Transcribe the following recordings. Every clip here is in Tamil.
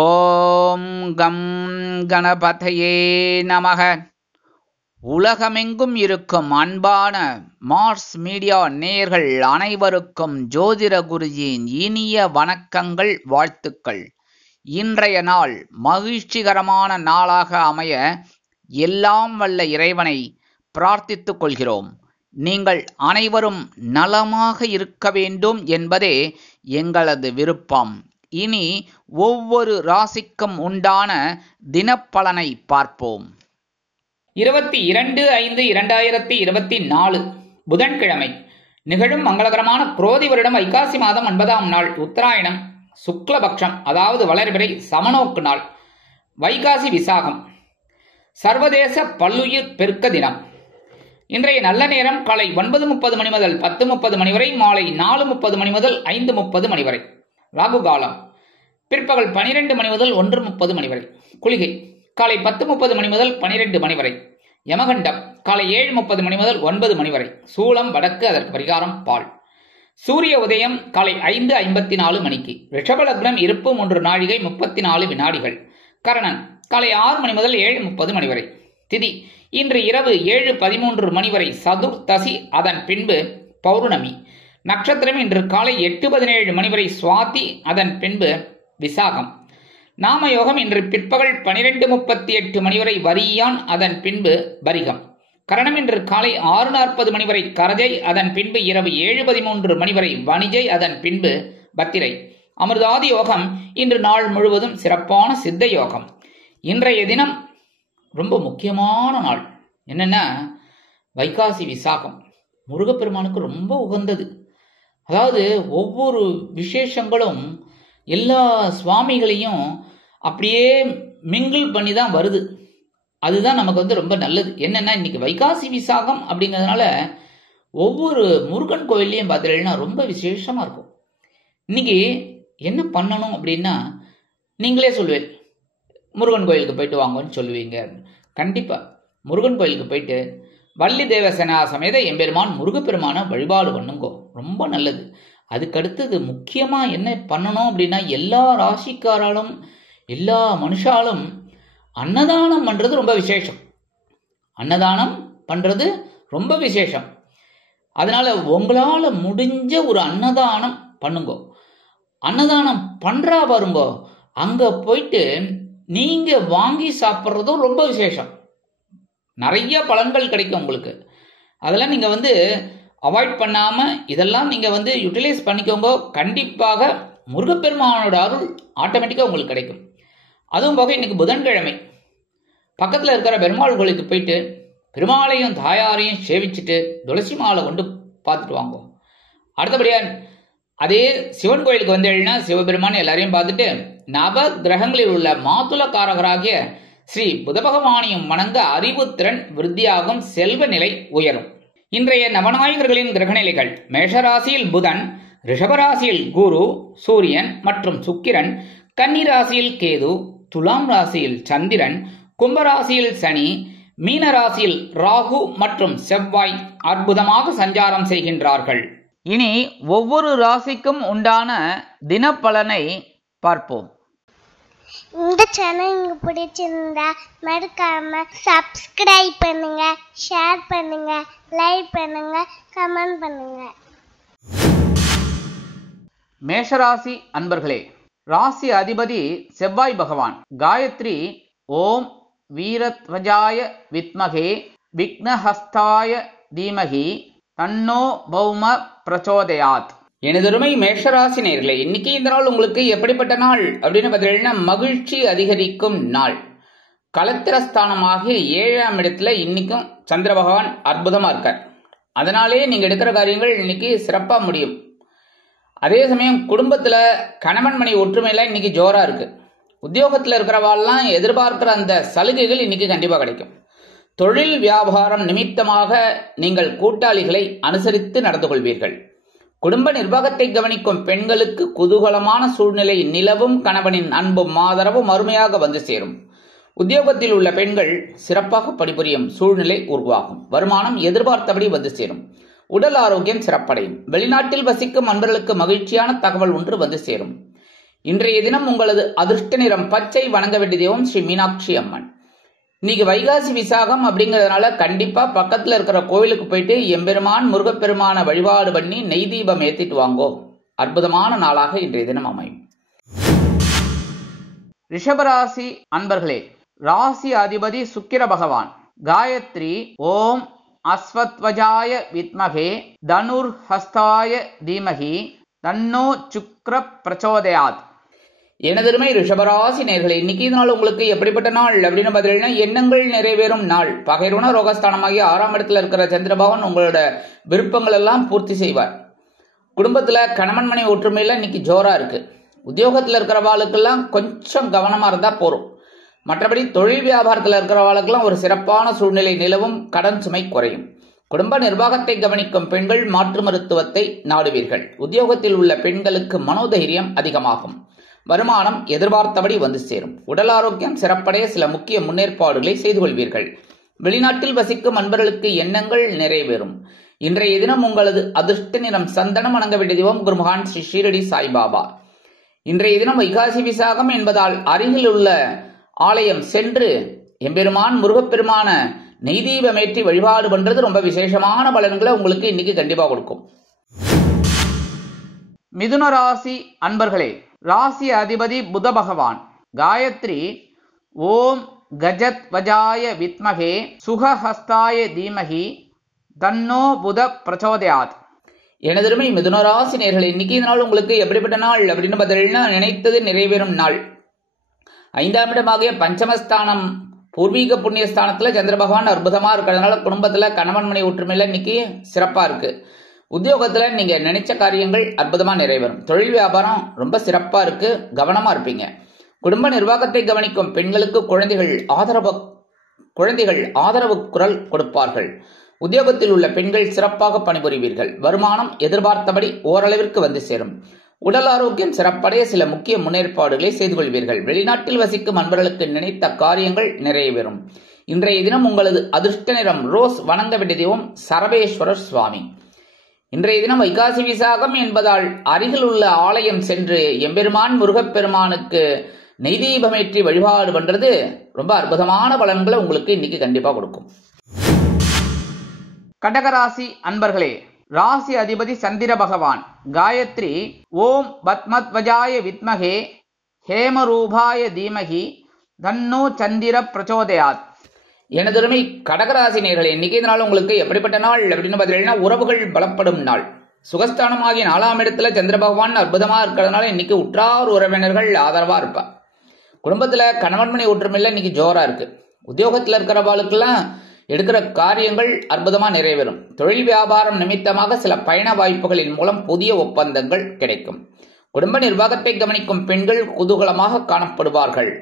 ஓம் கம் கணபதையே நமக. உலகமெங்கும் இருக்கும் அன்பான மார்ஸ் மீடியா நேயர்கள் அனைவருக்கும் ஜோதிட குருஜியின் இனிய வணக்கங்கள், வாழ்த்துக்கள். இன்றைய நாள் மகிழ்ச்சிகரமான நாளாக அமைய எல்லாம் வல்ல இறைவனை பிரார்த்தித்துக் கொள்கிறோம். நீங்கள் அனைவரும் நலமாக இருக்க வேண்டும் என்பதே எங்களது விருப்பம். இனி ஒவ்வொரு ராசிக்கும் உண்டான தினப்பலனை பார்ப்போம். 22/5/2024 புதன்கிழமை நிகழும் மங்களகரமான குரோதி வருடம் ஐகாசி மாதம் 9ஆம் நாள், உத்தராயணம், சுக்லபக்ஷம், அதாவது வளர்பிறை, சமநோக்கு நாள், வைகாசி விசாகம், சர்வதேச பல்லுயிர் பெருக்க தினம். இன்றைய நல்ல நேரம் காலை 9:30 மணி முதல் 10:30 மணி வரை, மாலை 4:30 மணி முதல் 5:30 மணி வரை. ராகு காலம் பிற்பகல் 12 மணி முதல் 1:30 மணி வரை. குளிகை காலை 10:30 மணி முதல் 12 மணி வரை. யமகண்டம் காலை 7:30 மணி முதல் 9 மணி வரை. சூலம் வடக்கு, அதற்கு பரிகாரம் பால். சூரிய உதயம் காலை 5:54 மணிக்கு. ரிஷப லக்னம் இருப்பு 3 நாழிகை 34 வினாடிகள். கரணன் காலை 6 மணி முதல் 7:30 மணி வரை. திதி இன்று இரவு 7:13 மணி வரை சதுர்த்தசி, அதன் பின்பு பௌர்ணமி. நட்சத்திரம் இன்று காலை 8:17 மணி வரை சுவாதி, அதன் பின்பு விசாகம். நாமயோகம் இன்று பிற்பகல் 12:38 மணி வரை வரியான், அதன் பின்பு பரிகம். கரணம் இன்று காலை 6:40 மணி வரை கரஜை, அதன் பின்பு இரவு 7:13 மணி வரை வணிஜை, அதன் பின்பு பத்திரை. அமிர்தாதி யோகம் இன்று நாள் முழுவதும் சிறப்பான சித்த யோகம். இன்றைய தினம் ரொம்ப முக்கியமான நாள். என்னன்னா, வைகாசி விசாகம். முருகப்பெருமானுக்கு ரொம்ப உகந்தது. அதாவது ஒவ்வொரு விசேஷங்களும் எல்லா சுவாமிகளையும் அப்படியே மிங்கிள் பண்ணி தான் வருது. அதுதான் நமக்கு ரொம்ப நல்லது. என்னன்னா, இன்னைக்கு வைகாசி விசாகம் அப்படிங்கிறதுனால ஒவ்வொரு முருகன் கோயில்லையும் பார்த்துட்டீங்கன்னா ரொம்ப விசேஷமா இருக்கும். இன்னைக்கு என்ன பண்ணணும் அப்படின்னா, நீங்களே சொல்லுவேன், முருகன் கோயிலுக்கு போயிட்டு வாங்கன்னு சொல்லுவீங்க. கண்டிப்பா முருகன் கோயிலுக்கு போயிட்டு வள்ளி தேவசேனா சமேத எம்பெருமான் முருகப்பெருமான வழிபாடு பண்ணுங்கோ, ரொம்ப நல்லது. அதுக்கடுத்தது முக்கியமாக என்ன பண்ணணும் அப்படின்னா, எல்லா ராசிக்காராலும் எல்லா மனுஷாலும் அன்னதானம் பண்ணுறது ரொம்ப விசேஷம். அன்னதானம் பண்ணுறது ரொம்ப விசேஷம். அதனால உங்களால் முடிஞ்ச ஒரு அன்னதானம் பண்ணுங்கோ. அன்னதானம் பண்ணுறா பாருங்கோ, அங்கே போயிட்டு நீங்கள் வாங்கி சாப்பிட்றதும் ரொம்ப விசேஷம். நிறைய பலன்கள் கிடைக்கும் உங்களுக்கு. அதெல்லாம் நீங்கள் அவாய்ட் பண்ணாமல் இதெல்லாம் நீங்கள் யூட்டிலைஸ் பண்ணிக்கோங்க. கண்டிப்பாக முருகப்பெருமானோட அருள் ஆட்டோமேட்டிக்காக உங்களுக்கு கிடைக்கும். அதுவும் போக இன்னைக்கு புதன்கிழமை, பக்கத்தில் இருக்கிற பெருமாள் கோயிலுக்கு போயிட்டு பெருமாளையும் தாயாரையும் சேவிச்சுட்டு துளசி மாலை கொண்டு பார்த்துட்டு வாங்க. அடுத்தபடியாக அதே சிவன் கோயிலுக்கு எழுதினா சிவபெருமான் எல்லாரையும் பார்த்துட்டு நவ கிரகங்களில் உள்ள மாதுளக்காரகராகிய ஸ்ரீ புத பகவானையும் வணங்க அறிவு திறன் விருத்தியாகும், செல்வ நிலை உயரும். இன்றைய நவநாயகர்களின் கிரகநிலைகள்: மேஷராசியில் புதன், ரிஷபராசியில் குரு, சூரியன் மற்றும் சுக்கிரன், கன்னி ராசியில் கேது, துலாம் ராசியில் சந்திரன், கும்பராசியில் சனி, மீன ராசியில் ராகு மற்றும் செவ்வாய் அற்புதமாக சஞ்சாரம் செய்கின்றார்கள். இனி ஒவ்வொரு ராசிக்கும் உண்டான தினப்பலனை பார்ப்போம். இந்த சேனல் உங்களுக்கு பிடிச்சிருந்தா மறக்காம சப்ஸ்கிரைப் பண்ணுங்க, ஷேர் பண்ணுங்க, லைக் பண்ணுங்க, கமெண்ட் பண்ணுங்க. மேஷராசி அன்பர்களே, ராசி அதிபதி செவ்வாய் பகவான். காயத்ரி ஓம் வீரத்வஜாய வித்மகே விக்னஹஸ்தாய தீமகி தன்னோ பௌம பிரச்சோதயாத். எனதருமை மேஷராசி நேயர்களே, இன்னைக்கு இந்த நாள் உங்களுக்கு எப்படிப்பட்ட நாள் அப்படின்னு பார்த்தீங்கன்னா, மகிழ்ச்சி அதிகரிக்கும் நாள். கலத்திரஸ்தானமாக 7ஆம் இடத்துல இன்னைக்கும் சந்திர பகவான் அற்புதமா இருக்கார். அதனாலே நீங்க எடுக்கிற காரியங்கள் இன்னைக்கு சிறப்பா முடியும். அதே சமயம் குடும்பத்துல கணவன் மணி ஒற்றுமையில இன்னைக்கு ஜோரா இருக்கு. உத்தியோகத்துல இருக்கிறவாள்லாம் எதிர்பார்க்கிற அந்த சலுகைகள் இன்னைக்கு கண்டிப்பா கிடைக்கும். தொழில் வியாபாரம் நிமித்தமாக நீங்கள் கூட்டாளிகளை அனுசரித்து நடந்து கொள்வீர்கள். குடும்ப நிர்வாகத்தை கவனிக்கும் பெண்களுக்கு குதூகலமான சூழ்நிலை நிலவும். கணவனின் அன்பும் ஆதரவும் அருமையாக வந்து சேரும். உத்தியோகத்தில் உள்ள பெண்கள் சிறப்பாக பணிபுரியும் சூழ்நிலை உருவாகும். வருமானம் எதிர்பார்த்தபடி வந்து சேரும். உடல் ஆரோக்கியம் சிறப்படையும். வெளிநாட்டில் வசிக்கும் அன்பர்களுக்கு மகிழ்ச்சியான தகவல் ஒன்று வந்து சேரும். இன்றைய தினம் உங்களது அதிர்ஷ்ட நிறம் பச்சை. வணங்க வேண்டிய தெய்வம் ஸ்ரீ மீனாட்சி அம்மன். இன்னைக்கு வைகாசி விசாகம் அப்படிங்கறதுனால கண்டிப்பா பக்கத்துல இருக்கிற கோவிலுக்கு போயிட்டு எம்பெருமான் முருகப்பெருமான வழிபாடு பண்ணி நெய் தீபம் ஏத்திட்டு வாங்கோ. அற்புதமான நாளாக இன்றைய தினம் அமையும். ரிஷபராசி அன்பர்களே, ராசி அதிபதி சுக்கிர பகவான். காயத்ரி ஓம் அஸ்வத்வஜாய வித்மகே தனுர் ஹஸ்தாய தீமகி தன்னோ சுக்ர பிரச்சோதயாத். எனதருமை ரிஷபராசி நேர்களே, இன்னைக்கு நாள் உங்களுக்கு எப்படிப்பட்ட நாள் அப்படின்னு பார்த்தீங்கன்னா, எண்ணங்கள் நிறைவேறும் நாள். பகைருண ரோகஸ்தானமாகிய 6ஆம் இடத்துல இருக்கிற சந்திரபகவான் உங்களோட விருப்பங்கள் எல்லாம் பூர்த்தி செய்வார். குடும்பத்துல கணவன் மனைவி ஒற்றுமையில இன்னைக்கு ஜோரா இருக்கு. உத்தியோகத்துல இருக்கிறவாளுக்கெல்லாம் கொஞ்சம் கவனமா இருந்தா போறோம். மற்றபடி தொழில் வியாபாரத்துல இருக்கிறவாளுக்கெல்லாம் ஒரு சிறப்பான சூழ்நிலை நிலவும், கடன் சுமை குறையும். குடும்ப நிர்வாகத்தை கவனிக்கும் பெண்கள் மாற்று மருத்துவத்தை நாடுவீர்கள். உத்தியோகத்தில் உள்ள பெண்களுக்கு மனோதைரியம் அதிகமாகும். வருமானம் எதிர்பார்த்தபடி வந்து சேரும். உடல் ஆரோக்கியம் சிறப்படைய சில முக்கிய முன்னேற்பாடுகளை செய்து கொள்வீர்கள். வெளிநாட்டில் வசிக்கும் அன்பர்களுக்கு எண்ணங்கள் நிறைவேறும். இன்றைய தினம் உங்களது அதிர்ஷ்ட நிறம் சந்தனம். வணங்க வேண்டிய தெய்வம் குருமகான் ஸ்ரீ ஷீரடி சாய்பாபா. இன்றைய தினம் வைகாசி விசாகம் என்பதால் அருகில் உள்ள ஆலயம் சென்று எம்பெருமான் முருகப்பெருமான நெய் தீபமேற்றி வழிபாடு பண்றது ரொம்ப விசேஷமான பலன்களை உங்களுக்கு இன்னைக்கு கண்டிப்பா கொடுக்கும். மிதுன ராசி அன்பர்களே, ராசி அதிபதி புத பகவான். காயத்ரி ஓம் கஜத் வஜாய வித்மகே சுகஹஸ்தாய தீமகி தன்னோ புத பிரச்சோதயாத். எனதருமை மிதுனராசி நேர்களே, இன்னைக்கு நாள் உங்களுக்கு எப்படிப்பட்ட நாள் அப்படின்னு பார்த்தீங்கன்னா, நினைத்தது நிறைவேறும் நாள். 5ஆம் இடமாகிய பஞ்சமஸ்தானம் பூர்வீக புண்ணியஸ்தானத்துல சந்திர பகவான் அற்புதமா இருக்கிறதுனால குடும்பத்துல கணவன் மனைவி ஒற்றுமையில இன்னைக்கு சிறப்பா இருக்கு. உத்தியோகத்துல நீங்க நினைச்ச காரியங்கள் அற்புதமா நிறைவேறும். தொழில் வியாபாரம் ரொம்ப சிறப்பா இருக்கு, கவனமா இருப்பீங்க. குடும்ப நிர்வாகத்தை கவனிக்கும் பெண்களுக்கு குழந்தைகள் ஆதரவு குரல் கொடுப்பார்கள். உத்தியோகத்தில் உள்ள பெண்கள் சிறப்பாக பணிபுரிவீர்கள். வருமானம் எதிர்பார்த்தபடி ஓரளவிற்கு வந்து சேரும். உடல் ஆரோக்கியம் சிறப்படைய சில முக்கிய முன்னேற்பாடுகளை செய்து கொள்வீர்கள். வெளிநாட்டில் வசிக்கும் அன்பர்களுக்கு நினைத்த காரியங்கள் நிறைவேறும். இன்றைய தினம் உங்களது அதிர்ஷ்ட நிறம் ரோஸ். வணங்க வேண்டிய தெய்வம் சரபேஸ்வரர் சுவாமி. இன்றைய தினம் வைகாசி விசாகம் என்பதால் அருகில் உள்ள ஆலயம் சென்று எம்பெருமான் முருகப்பெருமானுக்கு நெய் தீபமேற்றி வழிபாடு பண்றது ரொம்ப அற்புதமான பலன்களை உங்களுக்கு இன்னைக்கு கண்டிப்பா கொடுக்கும். கடகராசி அன்பர்களே, ராசி அதிபதி சந்திர பகவான். காயத்ரி ஓம் பத்மத்வஜாய வித்மகே ஹேமரூபாய தீமகி தன்னோ சந்திர பிரச்சோதயாத். எனதருமை கடகராசி நேர்களே, இன்னைக்கு நாள் உங்களுக்கு எப்படிப்பட்ட நாள் அப்படின்னு பார்த்தீங்கன்னா, உறவுகள் பலப்படும் நாள். சுகஸ்தானமாகிய 4ஆம் இடத்துல சந்திர பகவான் அற்புதமா இருக்கிறதுனால இன்னைக்கு உற்றார் உறவினர்கள் ஆதரவா இருப்பா. குடும்பத்துல கணவன் மனைவி ஒற்றுமையில இன்னைக்கு ஜோரா இருக்கு. உத்தியோகத்துல இருக்கிறவாளுக்கெல்லாம் எடுக்கிற காரியங்கள் அற்புதமா நிறைவேறும். தொழில் வியாபாரம் நிமித்தமாக சில பயண வாய்ப்புகளின் மூலம் புதிய ஒப்பந்தங்கள் கிடைக்கும். குடும்ப நிர்வாகத்தை கவனிக்கும் பெண்கள் குதூகலமாக காணப்படுவார்கள்.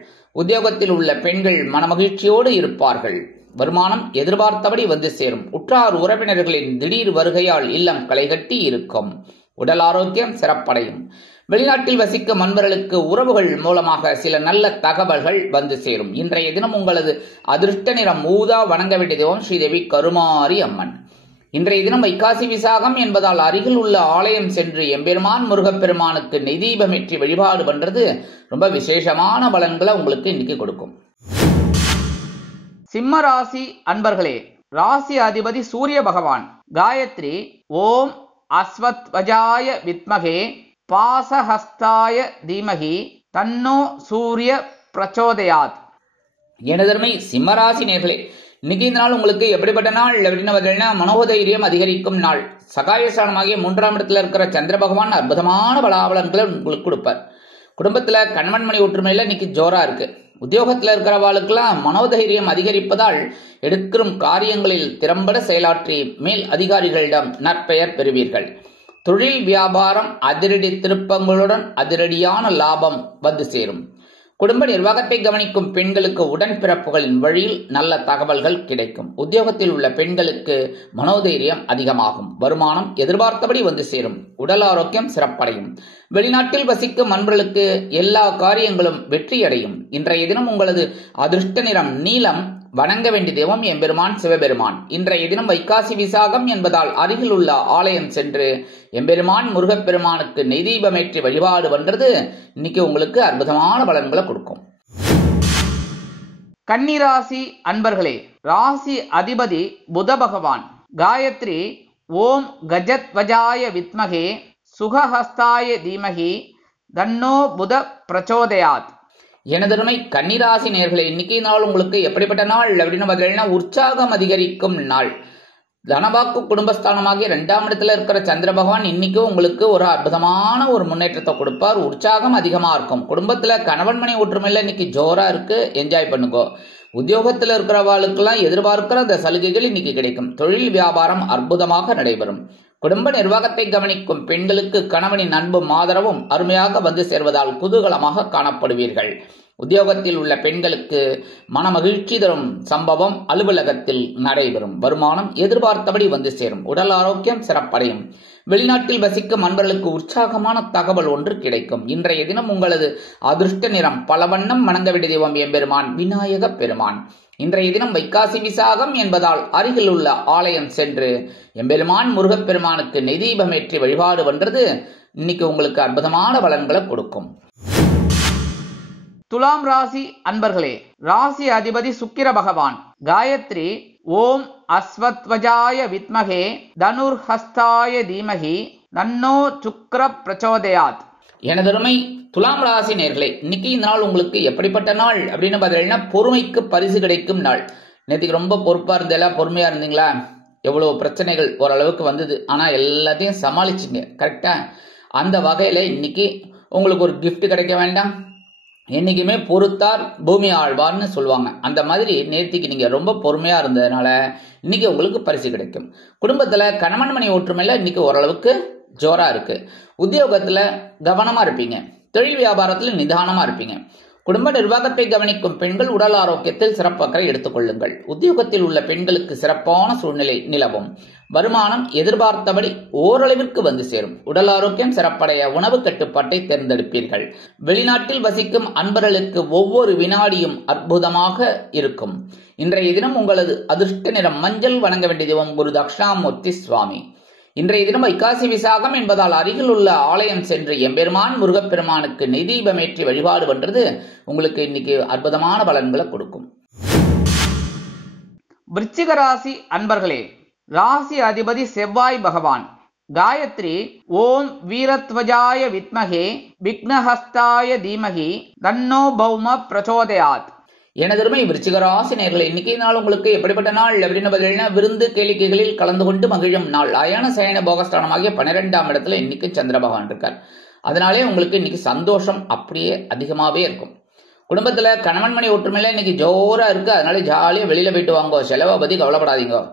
உத்தியோகத்தில் உள்ள பெண்கள் மனமகிழ்ச்சியோடு இருப்பார்கள். வருமானம் எதிர்பார்த்தபடி வந்து சேரும். உற்றார் உறவினர்களின் திடீர் வருகையால் இல்லம் களைகட்டி இருக்கும். உடல் ஆரோக்கியம் சிறப்படையும். வெளிநாட்டில் வசிக்கும் அன்பர்களுக்கு உறவுகள் மூலமாக சில நல்ல தகவல்கள் வந்து சேரும். இன்றைய தினம் உங்களது அதிர்ஷ்ட நிறம் ஊதா. வணங்க வேண்டிய தெய்வம் ஸ்ரீதேவி கருமாரி அம்மன். இன்றைய தினம் வைகாசி விசாகம் என்பதால் அருகில் உள்ள ஆலயம் சென்று எம்பெருமான் முருகப்பெருமானுக்கு நெய் தீபமேற்றி வழிபாடு பண்றது ரொம்ப விசேஷமான பலன்களை உங்களுக்கு இன்னைக்கு கொடுக்கும். சிம்ம ராசி அன்பர்களே, ராசி அதிபதி சூரிய பகவான். காயத்ரி ஓம் அஸ்வத்வஜாய வித்மகே பாசஹஸ்தாய தீமகி தன்னோ சூரிய பிரச்சோதயாத். எனதருமை சிம்மராசி நேர்களே, இன்னைக்கு இந்த நாள் உங்களுக்கு எப்படிப்பட்ட நாள் அப்படின்னு பார்த்தீங்கன்னா, மனோதைரியம் அதிகரிக்கும் நாள். சகாயஸ்தானமாகிய 3ஆம் இடத்துல இருக்கிற சந்திர பகவான் அற்புதமான பலாபலன்களை உங்களுக்கு கொடுப்பார். குடும்பத்துல கணவன் மனைவி ஒற்றுமையில இன்னைக்கு ஜோரா இருக்கு. உத்தியோகத்துல இருக்கிறவாளுக்கெல்லாம் மனோதைரியம் அதிகரிப்பதால் எடுக்கும் காரியங்களில் திறம்பட செயலாற்றி மேல் அதிகாரிகளிடம் நற்பெயர் பெறுவீர்கள். தொழில் வியாபாரம் அதிரடி திருப்பங்களுடன் அதிரடியான லாபம் வந்து சேரும். குடும்ப நிர்வாகத்தை கவனிக்கும் பெண்களுக்கு உடன்பிறப்புகளின் வழியில் நல்ல தகவல்கள் கிடைக்கும். உத்தியோகத்தில் உள்ள பெண்களுக்கு மனோதைரியம் அதிகமாகும். வருமானம் எதிர்பார்த்தபடி வந்து சேரும். உடல் ஆரோக்கியம் சிறப்படையும். வெளிநாட்டில் வசிக்கும் அன்பர்களுக்கு எல்லா காரியங்களும் வெற்றியடையும். இன்றைய தினம் உங்களது அதிர்ஷ்ட நிறம் நீலம். வணங்க வேண்டிய தெய்வம் எம்பெருமான் சிவபெருமான். இன்றைய தினம் வைகாசி விசாகம் என்பதால் அருகில் உள்ள ஆலயம் சென்று எம்பெருமான் முருகப்பெருமானுக்கு நெய் தீபமேற்றி வழிபாடு பண்றது இன்னைக்கு உங்களுக்கு அற்புதமான பலன்களை கொடுக்கும். கன்னிராசி அன்பர்களே, ராசி அதிபதி புத பகவான். காயத்ரி ஓம் கஜத்வஜாய வித்மகே சுகஹஸ்தாய தீமகி தன்னோ புத பிரச்சோதயாத். எனதருமை கன்னிராசி நேயர்களே, இன்னைக்கு நாள் உங்களுக்கு எப்படிப்பட்ட நாள் அப்படின்னு பார்த்தீங்கன்னா உற்சாகம் அதிகரிக்கும் நாள். தனவாக்கு குடும்பஸ்தானமாகிய 2ஆம் இடத்துல இருக்கிற சந்திர பகவான் இன்னைக்கு உங்களுக்கு ஒரு அற்புதமான ஒரு முன்னேற்றத்தை கொடுப்பார். உற்சாகம் அதிகமா இருக்கும். குடும்பத்துல கணவன் மனை ஒற்றுமையில இன்னைக்கு ஜோரா இருக்கு, என்ஜாய் பண்ணுங்க. உத்தியோகத்துல இருக்கிறவாளுக்கெல்லாம் எதிர்பார்க்கிற அந்த சலுகைகள் இன்னைக்கு கிடைக்கும். தொழில் வியாபாரம் அற்புதமாக நடைபெறும். குடும்ப நிர்வாகத்தை கவனிக்கும் பெண்களுக்கு கணவனின் அன்பும் ஆதரவும் அருமையாக வந்து சேர்வதால் குதூகலமாக காணப்படுவீர்கள். உத்தியோகத்தில் உள்ள பெண்களுக்கு மனமகிழ்ச்சி தரும் சம்பவம் அலுவலகத்தில் நடைபெறும். வருமானம் எதிர்பார்த்தபடி வந்து சேரும். உடல் ஆரோக்கியம் சிறப்படையும். வெளிநாட்டில் வசிக்கும் அன்பர்களுக்கு உற்சாகமான தகவல் ஒன்று கிடைக்கும். இன்றைய தினம் உங்களது அதிர்ஷ்ட நிறம் பல வண்ணம். வணங்க வேண்டிய தெய்வம் எம்பெருமான் விநாயக பெருமான். இன்றைய தினம் வைகாசி விசாகம் என்பதால் அருகில் உள்ள ஆலயம் சென்று எம்பெருமான் முருகப்பெருமானுக்கு நெய் தீபமேற்றி வழிபாடு பண்றது இன்னைக்கு உங்களுக்கு அற்புதமான பலன்களை கொடுக்கும். துலாம் ராசி அன்பர்களே, ராசி அதிபதி சுக்கிர பகவான். காயத்ரி ஓம் அஸ்வத்வஜாய வித்மகே தனுர்ஹஸ்தாய தீமகி தன்னோ சுக்கிர பிரச்சோதயாத். எனதருமை துலாம் ராசி நேயர்களே, இன்னைக்கு இந்த நாள் உங்களுக்கு எப்படிப்பட்ட நாள் அப்படின்னு பார்த்தீங்கன்னா பொறுமைக்கு பரிசு கிடைக்கும் நாள். நேற்றுக்கு ரொம்ப பொறுப்பா இருந்தீங்களா, பொறுமையா இருந்தீங்களா? எவ்வளவு பிரச்சனைகள் ஓரளவுக்கு வந்தது, ஆனா எல்லாத்தையும் சமாளிச்சிங்க கரெக்டா. அந்த வகையில இன்னைக்கு உங்களுக்கு ஒரு கிஃப்ட் கிடைக்க வேண்டாம். என்னைக்குமே பொறுத்தார் பூமி ஆழ்வார்னு சொல்லுவாங்க. அந்த மாதிரி நேர்த்திக்கு நீங்க ரொம்ப பொறுமையா இருந்ததுனால இன்னைக்கு உங்களுக்கு பரிசு கிடைக்கும். குடும்பத்துல கணவன் மனை ஒற்றுமையில இன்னைக்கு ஓரளவுக்கு ஜோரா இருக்கு. உத்தியோகத்துல கவனமா இருப்பீங்க. தொழில் வியாபாரத்துல நிதானமா இருப்பீங்க. குடும்ப நிர்வாகத்தை கவனிக்கும் பெண்கள் உடல் ஆரோக்கியத்தில் சிறப்பு அக்கறை எடுத்துக் கொள்ளுங்கள். உத்தியோகத்தில் உள்ள பெண்களுக்கு சிறப்பான சூழ்நிலை நிலவும். வருமானம் எதிர்பார்த்தபடி ஓரளவிற்கு வந்து சேரும். உடல் ஆரோக்கியம் சிறப்படைய உணவு கட்டுப்பாட்டை தேர்ந்தெடுப்பீர்கள். வெளிநாட்டில் வசிக்கும் அன்பர்களுக்கு ஒவ்வொரு வினாடியும் அற்புதமாக இருக்கும். இன்றைய தினம் உங்களது அதிர்ஷ்ட நிறம் மஞ்சள். வணங்க வேண்டிய தெய்வம் குரு தட்சிணாமூர்த்தி சுவாமி. இன்றைய தினம் வைகாசி விசாகம் என்பதால் அருகில் உள்ள ஆலயம் சென்று எம்பெருமான் முருகப்பெருமானுக்கு நெய் தீபமேற்றி வழிபாடு பண்றது உங்களுக்கு இன்னைக்கு அற்புதமான பலன்களை கொடுக்கும். விருச்சிக ராசி அன்பர்களே, ராசி அதிபதி செவ்வாய் பகவான். காயத்ரி ஓம் வீரத்வஜாய வித்மகே விக்னஹஸ்தாய தீமகி தன்னோ பௌம பிரச்சோதயாத். எனதருமை விருச்சிக ராசி நேயர்களே, இன்னைக்கு நாள் உங்களுக்கு எப்படிப்பட்ட நாள் அப்படின்னு பார்த்தீங்கன்னா விருந்து கேளிக்கைகளில் கலந்து கொண்டு மகிழும் நாள். அயன சயன போகஸ்தானமாகிய 12ஆம் இடத்துல இன்னைக்கு சந்திர பகவான் இருக்கார். அதனாலே உங்களுக்கு இன்னைக்கு சந்தோஷம் அப்படியே அதிகமாவே இருக்கும். குடும்பத்துல கணவன் மனை ஒற்றுமையில இன்னைக்கு ஜோரா இருக்கு. அதனால ஜாலியா வெளியில போயிட்டு வாங்க. செலவை பத்தி கவலைப்படாதீங்க.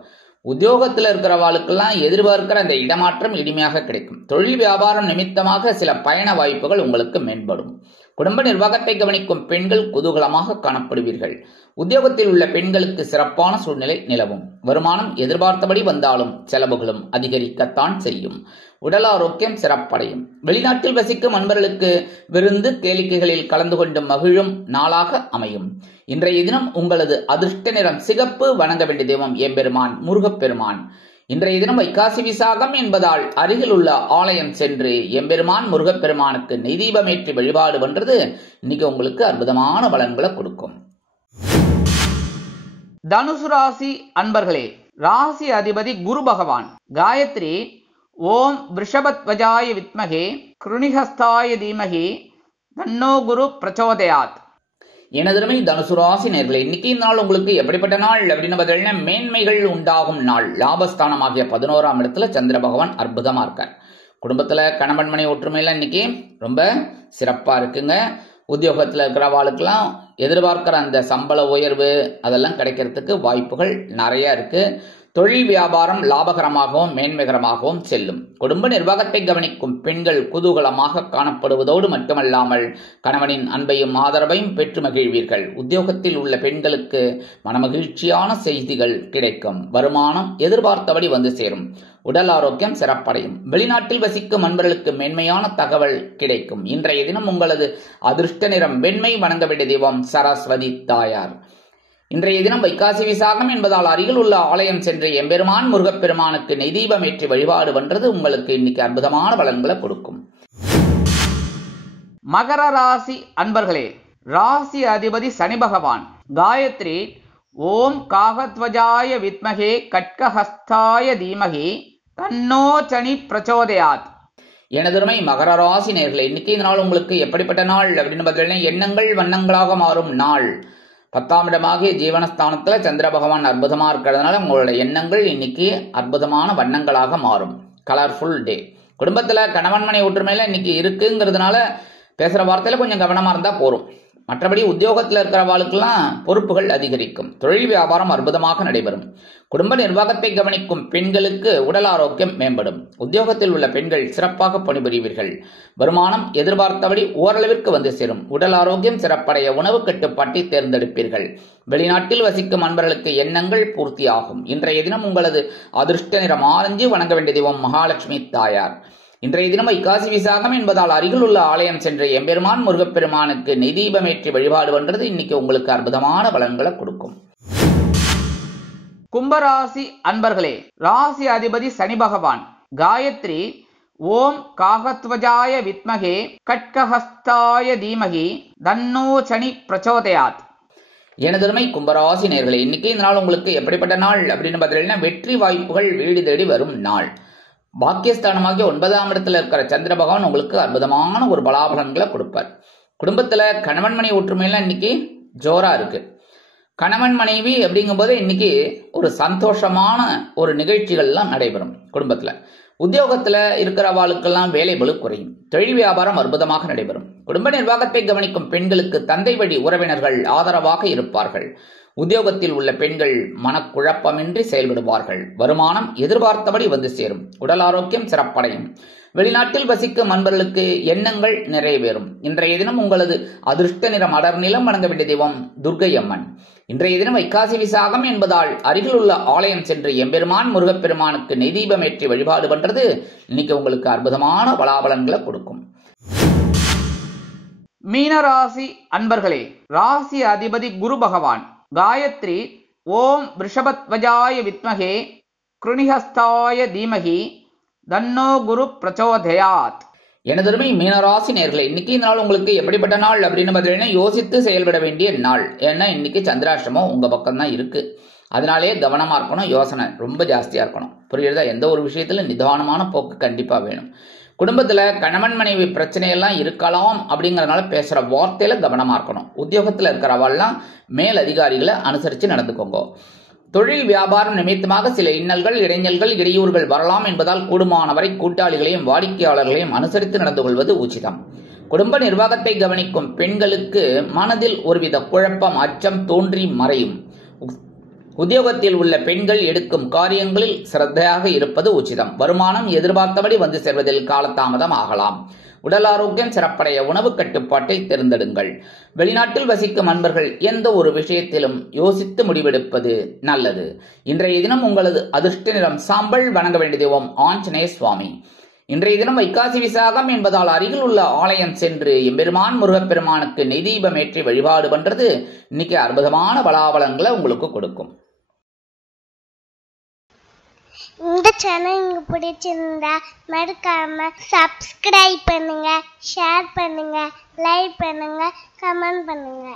உத்தியோகத்தில் இருக்கிறவாளுக்கெல்லாம் எதிர்பார்க்கிற அந்த இடமாற்றம் இனிமையாக கிடைக்கும். தொழில் வியாபாரம் நிமித்தமாக சில பயண வாய்ப்புகள் உங்களுக்கு மேம்படும். குடும்ப நிர்வாகத்தை கவனிக்கும் பெண்கள் குதூகலமாக காணப்படுவீர்கள். உத்தியோகத்தில் உள்ள பெண்களுக்கு சிறப்பான சூழ்நிலை நிலவும். வருமானம் எதிர்பார்த்தபடி வந்தாலும் செலவுகளும் அதிகரிக்கத்தான் செய்யும். உடல் ஆரோக்கியம் சிறப்படையும். வெளிநாட்டில் வசிக்கும் அன்பர்களுக்கு விருந்து கேளிக்கைகளில் கலந்து கொண்டு மகிழும் நாளாக அமையும். இன்றைய தினம் உங்களது அதிர்ஷ்ட நிறம் சிகப்பு. வணங்க வேண்டிய தெய்வம் எம்பெருமான் முருகப்பெருமான். இன்றைய தினம் வைகாசி விசாகம் என்பதால் அருகில் உள்ள ஆலயம் சென்று எம்பெருமான் முருகப்பெருமானுக்கு நெய் தீபமேற்றி வழிபாடு பண்றது இன்னைக்கு உங்களுக்கு அற்புதமான பலன்களை கொடுக்கும். தனுசு ராசி அன்பர்களே, ராசி அதிபதி குரு பகவான். காயத்ரி ஓம் விருஷபத்வஜாய வித்மகே கிருணிஹஸ்தாய தீமகி தன்னோ குரு பிரச்சோதயாத். எனதருமை தனுசு ராசி நேயர்களே, இன்னைக்கு நாள் உங்களுக்கு எப்படிப்பட்ட நாள் அப்படின்னு பார்த்தீங்கன்னா மேன்மைகள் உண்டாகும் நாள். லாபஸ்தானமாகிய 11ஆம் இடத்துல சந்திர பகவான் அற்புதமா இருக்கார். குடும்பத்துல கணவன் மனை ஒற்றுமையில இன்னைக்கு ரொம்ப சிறப்பா இருக்குங்க. உத்தியோகத்துல இருக்கிறவாளுக்கெல்லாம் எதிர்பார்க்கிற அந்த சம்பள உயர்வு அதெல்லாம் கிடைக்கிறதுக்கு வாய்ப்புகள் நிறைய இருக்கு. தொழில் வியாபாரம் லாபகரமாகவும் மேன்மைகரமாகவும் செல்லும். குடும்ப நிர்வாகத்தை கவனிக்கும் பெண்கள் குதூகலமாக காணப்படுவதோடு மட்டுமல்லாமல் கணவனின் அன்பையும் ஆதரவையும் பெற்று மகிழ்வீர்கள். உத்தியோகத்தில் உள்ள பெண்களுக்கு மனமகிழ்ச்சியான செய்திகள் கிடைக்கும். வருமானம் எதிர்பார்த்தபடி வந்து சேரும். உடல் ஆரோக்கியம் சிறப்படையும். வெளிநாட்டில் வசிக்கும் அன்பர்களுக்கு மேன்மையான தகவல் கிடைக்கும். இன்றைய தினம் உங்களது அதிர்ஷ்ட நிறம் வெண்மை. வணங்க வேண்டிய தெய்வம் சரஸ்வதி தாயார். இன்றைய தினம் வைகாசி விசாகம் என்பதால் அருகில் உள்ள ஆலயம் சென்று எம்பெருமான் முருகப்பெருமானுக்கு நெய் தீபம் ஏற்றி வழிபாடு பண்றது உங்களுக்கு இன்னைக்கு அற்புதமான பலன்களை கொடுக்கும். மகர ராசி அன்பர்களே, ராசி அதிபதி சனி பகவான். காயத்ரி ஓம் காகத்வஜாய வித்மகே கட்கஹஸ்தாய தீமகி தன்னோ சனி பிரச்சோதயாத். எனதுமை மகர ராசி நேயர்களே, இன்னைக்கு இந்த நாள் உங்களுக்கு எப்படிப்பட்ட நாள் அப்படின்னு பார்த்தீங்கன்னா, எண்ணங்கள் வண்ணங்களாக மாறும் நாள். 10ஆம் இடமாகிய ஜீவனஸ்தானத்துல சந்திர பகவான் அற்புதமா இருக்கிறதுனால உங்களோட எண்ணங்கள் இன்னைக்கு அற்புதமான வண்ணங்களாக மாறும். கலர்ஃபுல் டே. குடும்பத்துல கணவன் மனை ஒற்றுமையில இன்னைக்கு இருக்குங்கிறதுனால பேசுற வார்த்தையில கொஞ்சம் கவனமா இருந்தா போறோம். மற்றபடி உத்தியோகத்தில் இருக்கிறவாளுக்கெல்லாம் பொறுப்புகள் அதிகரிக்கும். தொழில் வியாபாரம் அற்புதமாக நடைபெறும். குடும்ப நிர்வாகத்தை கவனிக்கும் பெண்களுக்கு உடல் ஆரோக்கியம் மேம்படும். உத்தியோகத்தில் உள்ள பெண்கள் சிறப்பாக பணிபுரிவீர்கள். வருமானம் எதிர்பார்த்தபடி ஓரளவிற்கு வந்து சேரும். உடல் ஆரோக்கியம் சிறப்படைய உணவு கட்டுப்பாட்டை தேர்ந்தெடுப்பீர்கள். வெளிநாட்டில் வசிக்கும் அன்பர்களுக்கு எண்ணங்கள் பூர்த்தியாகும். இன்றைய தினம் உங்களது அதிர்ஷ்ட நிறம் ஆரஞ்சு. வணங்க வேண்டிய தெய்வம் மகாலட்சுமி தாயார். இன்றைய தினம் வைகாசி விசாகம் என்பதால் அருகில் உள்ள ஆலயம் சென்ற எம்பெருமான் முருகப்பெருமானுக்கு நெய் தீபம் ஏற்றி வழிபாடு பண்றது இன்னைக்கு உங்களுக்கு அற்புதமான பலன்களை கொடுக்கும். கும்பராசி அன்பர்களே, ராசி அதிபதி சனி பகவான். காயத்ரி ஓம் காகத்வஜாய வித்மகே கட்கஹஸ்தாய தீமகி தன்னோ சனி பிரச்சோதயாத். எனதருமை கும்பராசி நேயர்களே, இன்னைக்கு இந்த நாள் உங்களுக்கு எப்படிப்பட்ட நாள் அப்படின்னு பார்த்தீங்கன்னா, வெற்றி வாய்ப்புகள் வீடு தேடி வரும் நாள். பாக்கியஸ்தானமாகிய 9ஆம் இடத்துல இருக்கிற சந்திர பகவான் உங்களுக்கு அற்புதமான ஒரு பலாபலன்களை கொடுப்பார். குடும்பத்துல கணவன் மனைவி ஒற்றுமையெல்லாம் இன்னைக்கு ஜோரா இருக்கு. கணவன் மனைவி அப்படிங்கும் போது இன்னைக்கு ஒரு சந்தோஷமான ஒரு நிகழ்ச்சிகள்லாம் நடைபெறும். குடும்பத்துல உத்தியோகத்துல இருக்கிறவாளுக்கெல்லாம் வேலை பளு குறையும். தொழில் வியாபாரம் அற்புதமாக நடைபெறும். குடும்ப நிர்வாகத்தை கவனிக்கும் பெண்களுக்கு தந்தை வழி உறவினர்கள் ஆதரவாக இருப்பார்கள். உத்தியோகத்தில் உள்ள பெண்கள் மனக்குழப்பமின்றி செயல்படுவார்கள். வருமானம் எதிர்பார்த்தபடி வந்து சேரும். உடல் ஆரோக்கியம் சிறப்படையும். வெளிநாட்டில் வசிக்கும் அன்பர்களுக்கு எண்ணங்கள் நிறைவேறும். இன்றைய தினம் உங்களது அதிர்ஷ்ட நிறம் அடர் நிலம். வணங்க வேண்டிய தெய்வம் துர்க்கை அம்மன். இன்றைய தினம் வைகாசி விசாகம் என்பதால் அருகில் உள்ள ஆலயம் சென்று எம்பெருமான் முருகப்பெருமானுக்கு நெய் தீபம் ஏற்றி வழிபாடு பண்றது இன்னைக்கு உங்களுக்கு அற்புதமான பலாபலன்களை கொடுக்கும். மீனராசி அன்பர்களே, ராசி அதிபதி குரு பகவான். காயத்ரி ஓம் ரிஷபத்வஜாய வித்மகே கிருணிஹஸ்தாய தீமகி தன்னோ குரு பிரச்சோதயாத். எனதருமை மீனராசி நேயர்களே, இன்னைக்கு இந்த நாள் உங்களுக்கு எப்படிப்பட்ட நாள் அப்படின்னு பார்த்தீங்கன்னா, யோசித்து செயல்பட வேண்டிய நாள். ஏன்னா இன்னைக்கு சந்திராஷ்டமம் உங்க பக்கம் தான் இருக்கு. அதனாலே கவனமா இருக்கணும். யோசனை ரொம்ப ஜாஸ்தியா இருக்கணும். புரியுறதா? எந்த ஒரு விஷயத்துல நிதானமான போக்கு கண்டிப்பா வேணும். குடும்பத்துல கணவன் மனைவி பிரச்சனையெல்லாம் இருக்கலாம் அப்படிங்கறதுனால பேசுற வார்த்தையில கவனமா இருக்கணும். உத்தியோகத்துல இருக்கிறவெல்லாம் மேல் அதிகாரிகளை அனுசரிச்சு நடந்துக்கோங்க. தொழில் வியாபாரம் நிமித்தமாக சில இன்னல்கள் இடைஞ்சல்கள் இடையூறுகள் வரலாம் என்பதால் கூடுமானவரை கூட்டாளிகளையும் வாடிக்கையாளர்களையும் அனுசரித்து நடந்து கொள்வது உச்சிதம். குடும்ப நிர்வாகத்தை கவனிக்கும் பெண்களுக்கு மனதில் ஒருவித குழப்பம் அச்சம் தோன்றி மறையும். உத்தியோகத்தில் உள்ள பெண்கள் எடுக்கும் காரியங்களில் சிரத்தையாக இருப்பது உச்சிதம். வருமானம் எதிர்பார்த்தபடி வந்து சேர்வதில் காலதாமதம் ஆகலாம். உடல் ஆரோக்கியம் சிறப்படைய உணவு கட்டுப்பாட்டை தேர்ந்தெடுங்கள். வெளிநாட்டில் வசிக்கும் அன்பர்கள் எந்த ஒரு விஷயத்திலும் யோசித்து முடிவெடுப்பது நல்லது. இன்றைய தினம் உங்களது அதிர்ஷ்ட நிறம் சாம்பல். வணங்க வேண்டிய தெய்வம் ஆஞ்சநேய சுவாமி. இன்றைய தினம் வைகாசி விசாகம் என்பதால் அருகில் உள்ள ஆலயம் சென்று எம்பெருமான் முருகப்பெருமானுக்கு நெய் தீபம் ஏற்றி வழிபாடு பண்றது இன்னைக்கு அற்புதமான பலாபலன்களை உங்களுக்கு கொடுக்கும். இந்த சேனல் உங்களுக்கு பிடிச்சிருந்தா மறக்காம சப்ஸ்கிரைப் பண்ணுங்க, ஷேர் பண்ணுங்க, லைக் பண்ணுங்க, கமெண்ட் பண்ணுங்க.